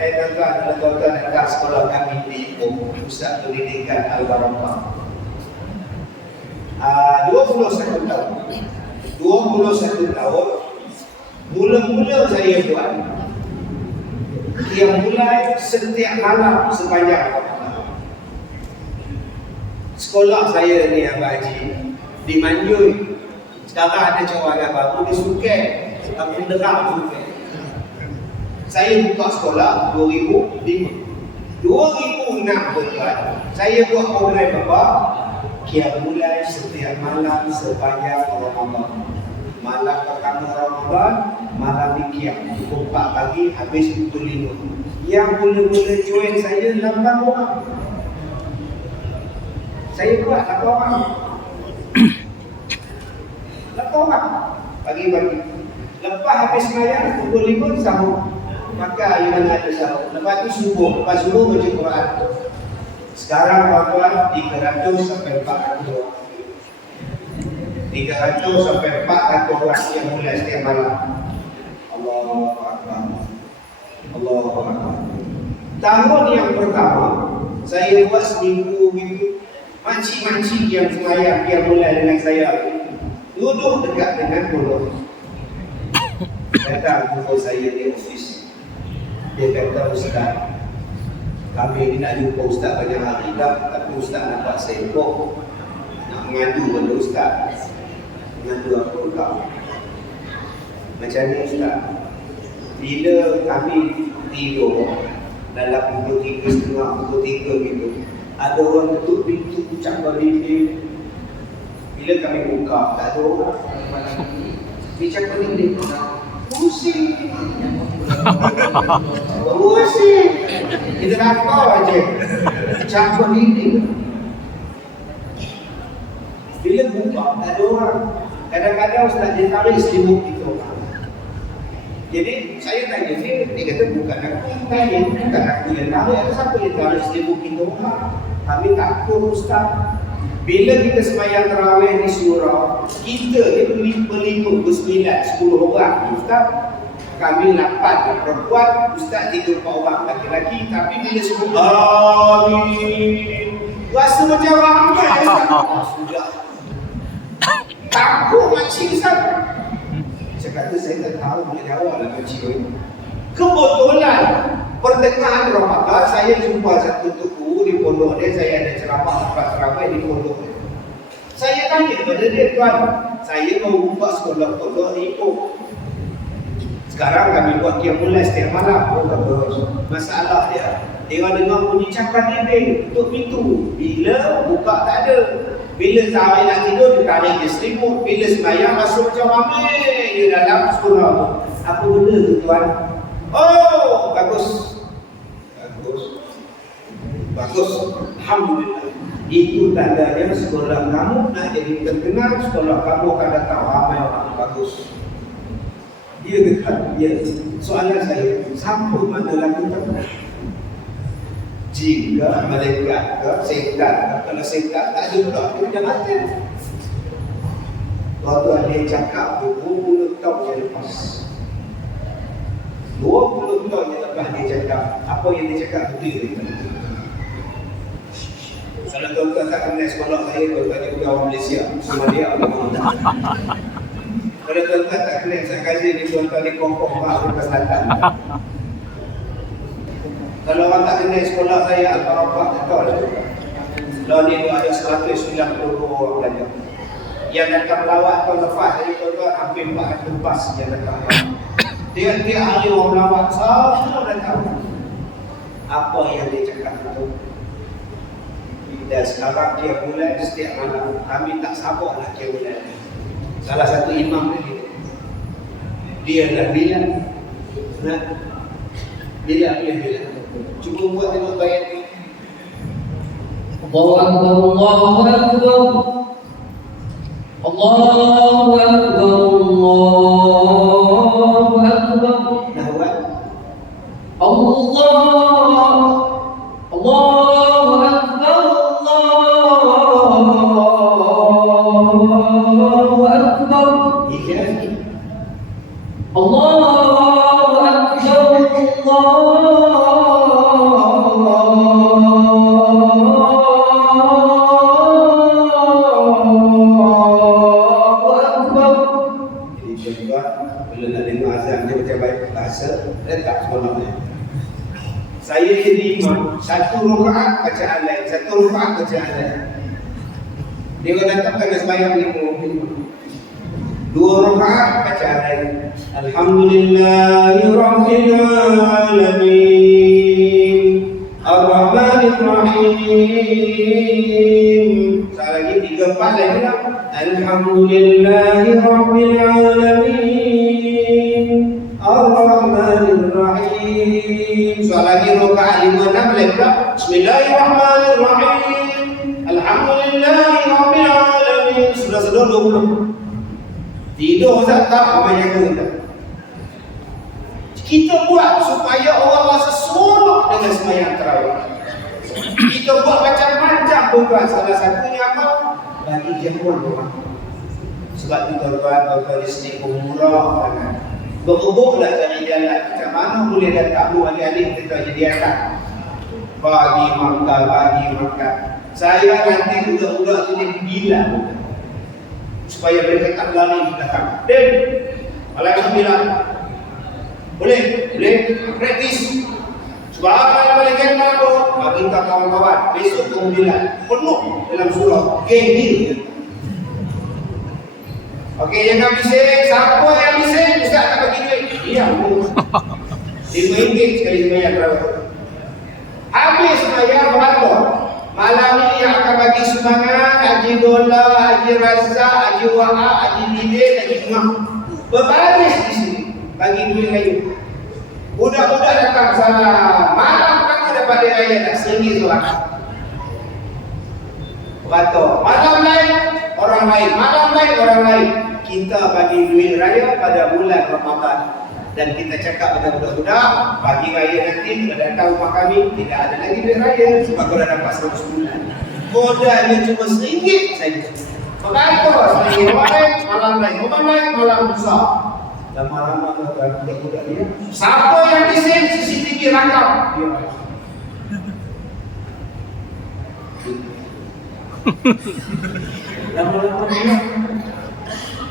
Tuan-tuan dekat sekolah kami di Ipoh, Pusat Pendidikan Al-Barakah. 21 tahun. 21 tahun mula-mula saya buat. Yang mulai setiap malam sepanjang sekolah saya ni Abang Haji di Manjui. Sekarang ada cawangan baru di Suket, Aku Derang Suket. Saya buka sekolah 2005. 2006 tuan, saya buat program apa? Yang mulai setiap malam sepanjang Ramadan. Malam pertama Ramadan, malam Qiyam pukul 4 pagi habis pukul 5. Yang mula-mula join saya 8 orang. Saya buat 8 orang. 8 orang pagi-pagi. Lepas habis sembahyang pukul 5 sahur. Maka yang ada sahur. Lepas tu subuh. Lepas subuh baca Quran. Sekarang tuan-tuan 300 sampai 400 orang. 300 sampai 400 orang yang mulai setiap malam. Allahu Akbar. Allahu Akbar. Tahun yang pertama saya buat seminggu gitu. Makcik-makcik yang semayang yang mulai dengan saya duduk dekat dengan mulut. Datang jumpa saya di ofis. Dia kata, Ustaz, kami ni nak jumpa Ustaz banyak hari dah, tapi Ustaz nampak sibuk nak mengadu pada Ustaz. Mengadu apa kau? Macam ni Ustaz, bila kami tidur dalam pukul 3.30, pukul 3 gitu, ada orang tutup pintu, cakap dinding. Bila kami buka, tak ada orang. Dia cakap dinding, pusing. Pusing. Kita nampak aja. Cakap dinding. Bila buka, tak ada orang. Kadang-kadang Ustaz dia tarik selimut kita orang. Jadi saya tanya dia kata bukan aku yang tarik, bukan aku yang tarik. Siapa yang tarik selimut kita orang? Kami takut Ustaz. Bila kita sembahyang tarawih di surau, kita ni pelindung bersembilan, 10 orang Ustaz. Kami 8 perempuan, Ustaz 3-4 orang lelaki. Tapi bila sebut amin, rasa macam ramai Ustaz. Sudah takut makcik Ustaz. Saya kata saya tak tahu boleh jawab lah makcik ni. Kebetulan pertengahan Ramadan saya jumpa satu tuku di pondok dia. Saya ada ceramah lepas tarawih di pondok dia. Saya tanya kepada dia, tuan, saya mau buka sekolah pondok di Ipoh. Sekarang kami buat Qiyam mulai setiap malam. Oh bagus. Masalah dia, dia dengar bunyi cakap dinding, tutup pintu. Bila buka tak ada. Bila tarawih nak tidur, dia tarik dia selimut. Bila sembahyang rasa macam ramai dia dalam sekolah tu. Apa benda tu tuan? Oh, bagus. Bagus. Bagus. Alhamdulillah. Itu tandanya sekolah kamu nak jadi terkenal, sekolah kamu akan datang ramai orang. Bagus. Dia kata, ya. Soalan saya, siapa mana lagu terkenal? Jika malaikat ke setan, kalau setan tak ada pula, dia dah mati. Waktu dia cakap 20 tahun yang lepas, 20 tahun yang lepas dia cakap, apa yang dia cakap betul. Kalau tuan-tuan tak kenal sekolah saya, tuan-tuan dia orang Malaysia, semua dia orang. Kalau tuan-tuan tak kenal Ustaz Kazim ni, tuan-tuan di Kompong Pak Bukan Selatan. Kalau orang tak kenal sekolah saya, Al-Barakah tak tahu lah. Kalau ni ada 190 orang belajar. Yang datang melawat tahun lepas, saya tuan-tuan hampir 400 bas yang datang melawat. Tiap-tiap hari orang melawat, semua datang. Apa yang dia cakap itu? Dan sekarang dia mulai setiap malam. Kami tak sabar nak dia mulai. Salah satu imam ni dia dah bilang, nak bilang. Cuba buat tengok bayat ni. Allahu Akbar, Allahu Akbar, Allahu Akbar, Allahu Akbar. Dah buat? Allahu Akbar, Allahu Akbar. Ikhlas. Allahu Akbar, Allahu Saya jadi imam, satu rakaat bacaan lain, satu rakaat bacaan lain. Dia datang pada sembahyang 5. 2 rakaat bacaan lain. Alhamdulillahirabbil alamin. Ar-Rahmanir Rahim. Sekali lagi 3 4 lagi lah. Alhamdulillahirabbil alamin. Ar-Rahmanir Rahim. Soal lagi rakaat 5 6 lagi pula. Bismillahirrahmanirrahim. Alhamdulillahirabbil alamin. Sudah 20. Tidur tak apa yang kita. Kita buat supaya orang rasa seronok dengan sembahyang tarawih. Kita buat macam-macam tuan. Salah satunya apa? Bagi jamuan orang. Sebab tu tuan-tuan listening murah sangat. Berhubunglah jadi jalan. Macam mana boleh datang lu adik-adik kita jadi datang. Bagi makan. Saya nanti budak-budak tu dia bilang supaya mereka tak lari di belakang. Dan malam 9 boleh praktis. Subhanallah malaikat mako. Bagi kita kawan-kawan besok kemudian penuh dalam surah geng. Okey, jangan bising. Siapa yang bising ustaz tak bagi duit. Iya, RM5 sekali sembahyang tarawih. Habis sembahyang berapa? Malam ini yang akan bagi sumbangan Haji Dola, Haji Razak, Haji Wahab, Haji Nidin, Haji Umar berbaris di sini bagi duit lain. Budak-budak datang sana. Malam kamu dapat dia raya tak RM1 seorang. Beratur. Malam lain orang lain. Malam lain orang lain. Kita bagi duit raya pada bulan Ramadan. Dan kita cakap pada budak-budak, pagi raya nanti bila datang rumah kami, tidak ada lagi duit raya sebab kau dah dapat 100 bulan. Modalnya cuma RM1 saja. Beratur RM1 malam lain, malam besar. Dan malam budak-budak dia. Siapa yang bising CCTV rakam dia. Lama-lama dia.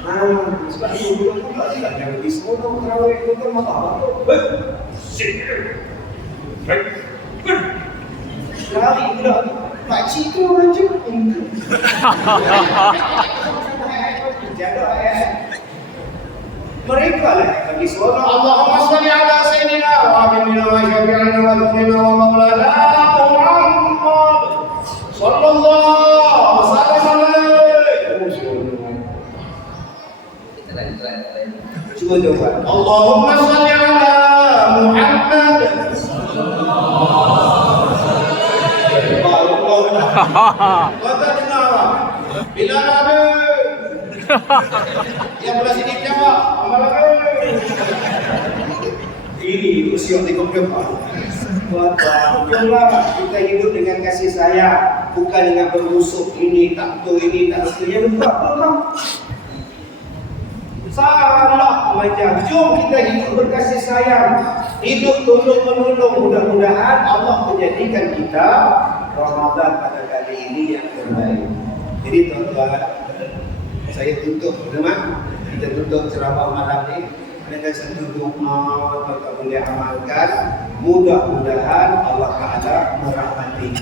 Sebab itu budak-budak tidak jangan pergi semua terawih itu mahal. Lari budak pakcik tu macam jaga mereka lah bagi suara Allahumma salli ala sayyidina wa habibina wa syafi'ina wa dhurina wa maulana Muhammad sallallahu alaihi wasallam. Cuba coba. Allahumma salli ala Muhammad. Kau tak dengar? Bila Nabi yang belah sini jawab, amal Nabi. Ini usia 30 tahun. Jomlah kita hidup dengan kasih sayang, bukan dengan bermusuh. Ini tak betul, ini tak betul. Yang betul. Salah macam. Jom kita hidup berkasih sayang, hidup tolong-menolong. Mudah-mudahan Allah menjadikan kita Ramadan pada kali ini yang terbaik. Jadi tuan-tuan, saya tutup kita tutup ceramah malam ini dengan satu doa kita boleh amalkan. Mudah-mudahan Allah Taala merahmati.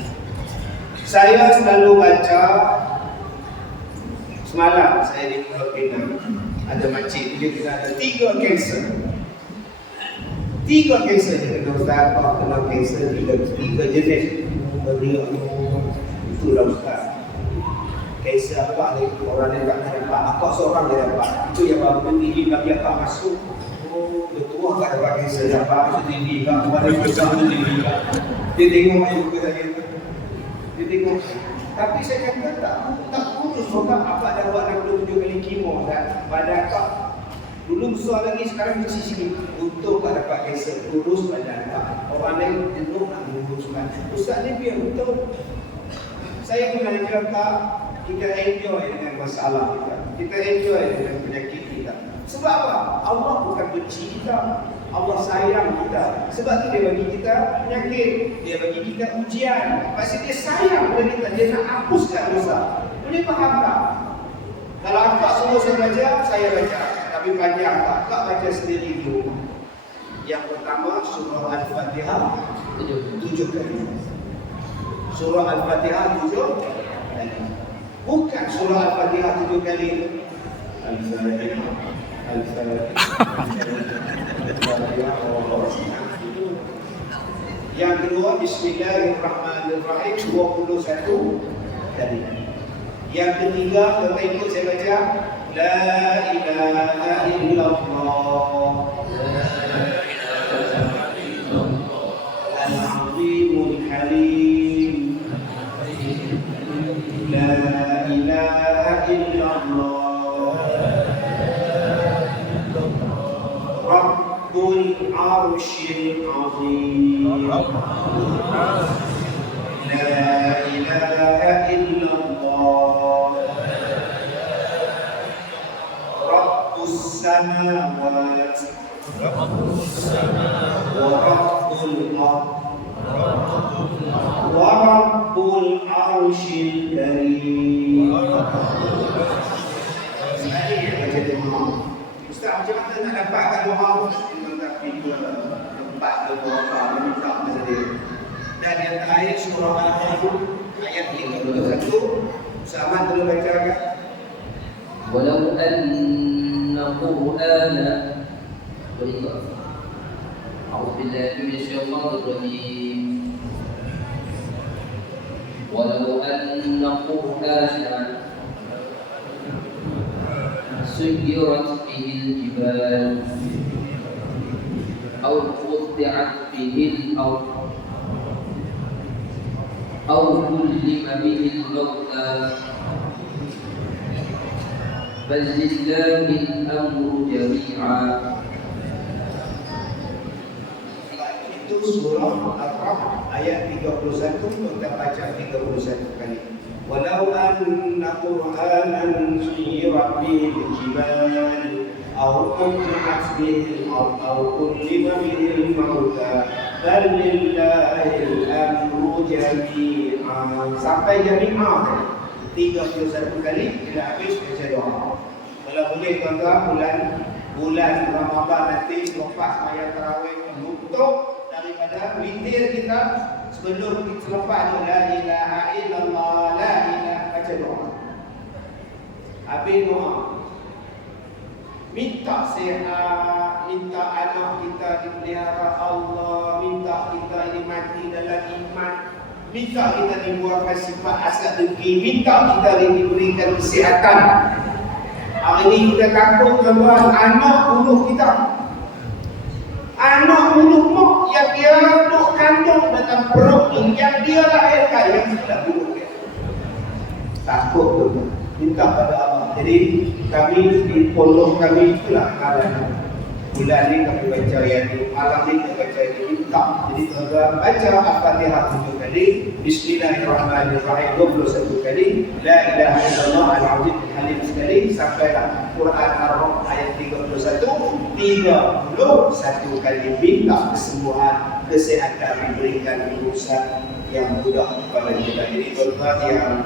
Saya selalu baca. Semalam saya di Pulau Pinang ada makcik dia kena ada 3 kanser. 3 kanser dia kena ustaz, kena kanser 3 jenis. Beliau itulah ustaz. Kanser apa ni orang yang tak dapat, akak seorang dia dapat. Itu yang baru tinggi bagi akak masuk. Oh, betul akak dapat kanser dapat masuk tinggi kan kepada besar tinggi kan. Dia tengok air muka saya. Dia tengok. Tapi saya kata tak kurus sebab apa dah buat 67 kali kemo kan. Badan akak dulu besar lagi, sekarang macam sini. Untuk tak dapat kanser, kurus badan akak. Orang lain jenuh nak menguruskan. Ustaz ni biar betul. Saya pernah cakap kita enjoy dengan masalah kita. Kita enjoy dengan penyakit kita. Sebab apa? Allah bukan benci kita. Allah sayang kita. Sebab tu dia bagi kita penyakit, dia bagi kita ujian. Maksud dia sayang pada kita, dia nak hapuskan dosa. Boleh faham tak? Kalau akak suruh saya baca, saya baca. Tapi panjang tak? Akak baca sendiri di rumah. Yang pertama surah Al-Fatihah, 7 kali. Surah Al-Fatihah 7 kali. Bukan surah Al-Fatihah 7 kali. Al-Fatihah, yang kedua Bismillahirrahmanirrahim 21 kali. Yang ketiga, kita ikut saya baca La ilaha illallah Al-Azimul Halim La ilaha illallah Rabbul Arshil Azim La ilaha illallah Rabbus Samawat wa Rabbul Ard wa Rabbul Arshil Karim. Sekali baca doa. Ustaz, macam mana nak dapatkan doa? Kita pintu tempat doa minta pada dia. Dan yang terakhir surah Al-Fatihah ayat 31. Sama dulu bacakan. Walau anna Qur'ana أعوذ بالله من الشيطان الرجيم ولو أن قرآنا سيرت به الجبال أو قطعت به الأرض أو كلم به الموتى بل لله الأمر جميعا. Itu surah Al-Rahman ayat 31, kita baca 31 kali. Walau anna Qur'anan suyirat bihi al-jibal aw qut'at bihi al-ard aw kullima bihi al-mauta bal lillahi al-amru jami'an. Sampai jami'an 31 kali kita habis baca doa. Kalau boleh tuan-tuan, bulan Ramadan nanti selepas sembahyang tarawih menutup daripada witir kita, sebelum kita selepas tu la ilaha illallah la ilaha, baca doa. Habis doa, minta sihat, minta anak kita dipelihara Allah, minta kita ini mati dalam iman, minta kita dibuatkan sifat asal dengki, minta kita diberikan kesihatan. Hari ini kita takut tuan-tuan, anak bunuh kita. Anak bunuh mak yang dia duduk kandung dalam perut ni, yang dia lahirkan, yang sudah bunuh dia. Takut tuan-tuan, minta pada Allah. Jadi kami di pondok kami itulah kalangan. Bulan ni kami baca yang ni, malam ni kami baca yang ni, minta. Jadi tuan-tuan baca Al-Fatihah 7 kali, Bismillahirrahmanirrahim 21 kali, La ilaha illallah al-azim al-halim sekali, sampailah Quran Ar-Rahman ayat 31 kali, minta kesembuhan, kesihatan, diberikan urusan yang mudah kepada kita. Jadi tuan-tuan yang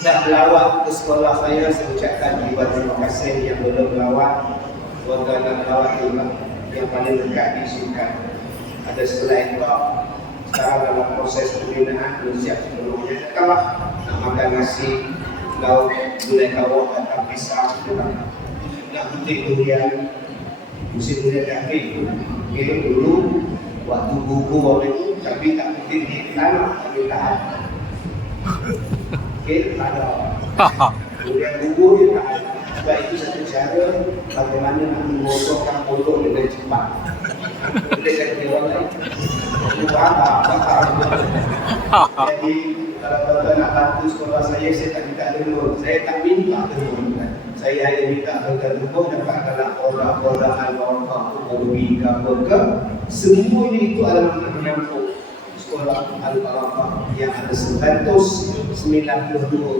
nak melawat ke sekolah saya ucapkan ribuan terima kasih. Yang belum melawat, tuan-tuan nak melawat juga yang paling dekat di Sukan. Ada selain itu, sekarang dalam proses pembinaan, belum siap sebelumnya. Kalau nak makan nasi, lauk, gulai kawak atau pisang, nak petik durian, musim durian dah habis. Okay, dulu waktu buku waktu itu, tapi tak petik di tanah, tapi tahan. Okay, tak ada. Durian buku dia tak ada. Sebab itu satu cara bagaimana nak mengosokkan mulut dengan cepat. Boleh kata orang lain. Jadi kalau tuan-tuan nak bantu sekolah saya tak minta dulu. Saya tak minta dulu. Saya hanya minta tuan-tuan dulu dapat dalam orang-orang al-warqah, al-wika, al-warqah. Semuanya itu adalah menyambut sekolah al-warqah yang ada 192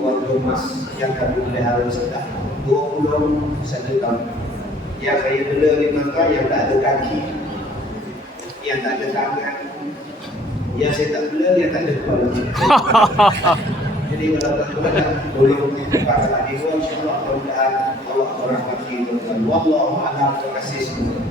warga emas yang kami pelihara sudah 21 tahun. Yang saya bela ni tuan-tuan yang tak ada kaki, yang tak ada tangan, yang saya tak bela, yang tak ada kepala. Jadi kalau tuan-tuan boleh mengucapkan salat di luar, insyaAllah mudah-mudahan Allah merahmati tuan-tuan. Wallahu a'lam. Terima kasih semua.